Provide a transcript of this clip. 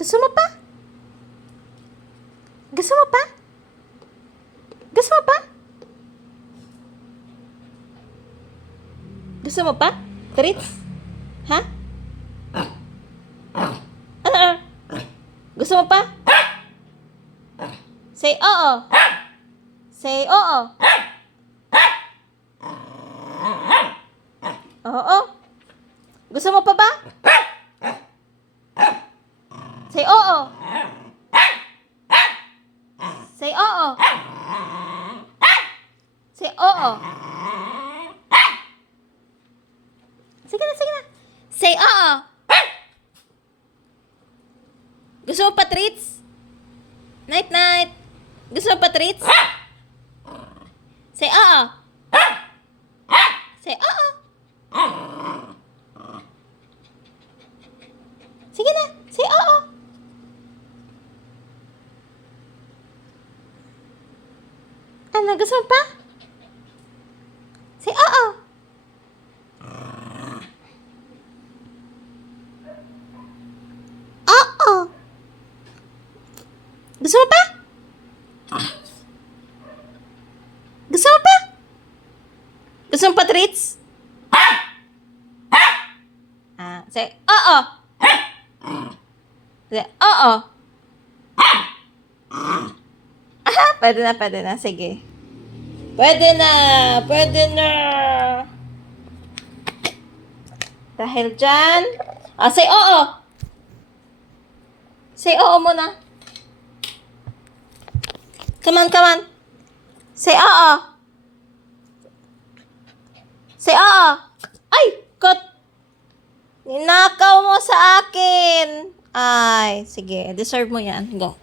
Gusto mo pa? Gusto mo pa? Gusto mo pa? Gusto mo pa? Treats? Ha? Ano? Gusto mo pa? Say oo. Say oo. Oo. Gusto mo pa ba? Say oo. Say oo. Say oo. Sige na, sige na. Say oo. Gusto mo pa treats? Night, night. Gusto mo pa treats? Say oo. Say oo. Sige na, say oo. Ano, gusto mo pa? Say oo. Oo. Gusto mo pa? Gusto mo pa? Gusto mo pa treats? Say oo. Say oo. Pwede na, pwede na. Sige. Pwede na, pwede na. Dahil dyan. Say oo. Say oo muna. Come on, come on. Say oo. Say oo. Ay, cut. Ninakaw mo sa akin. Ay, sige. Deserve mo yan. Go.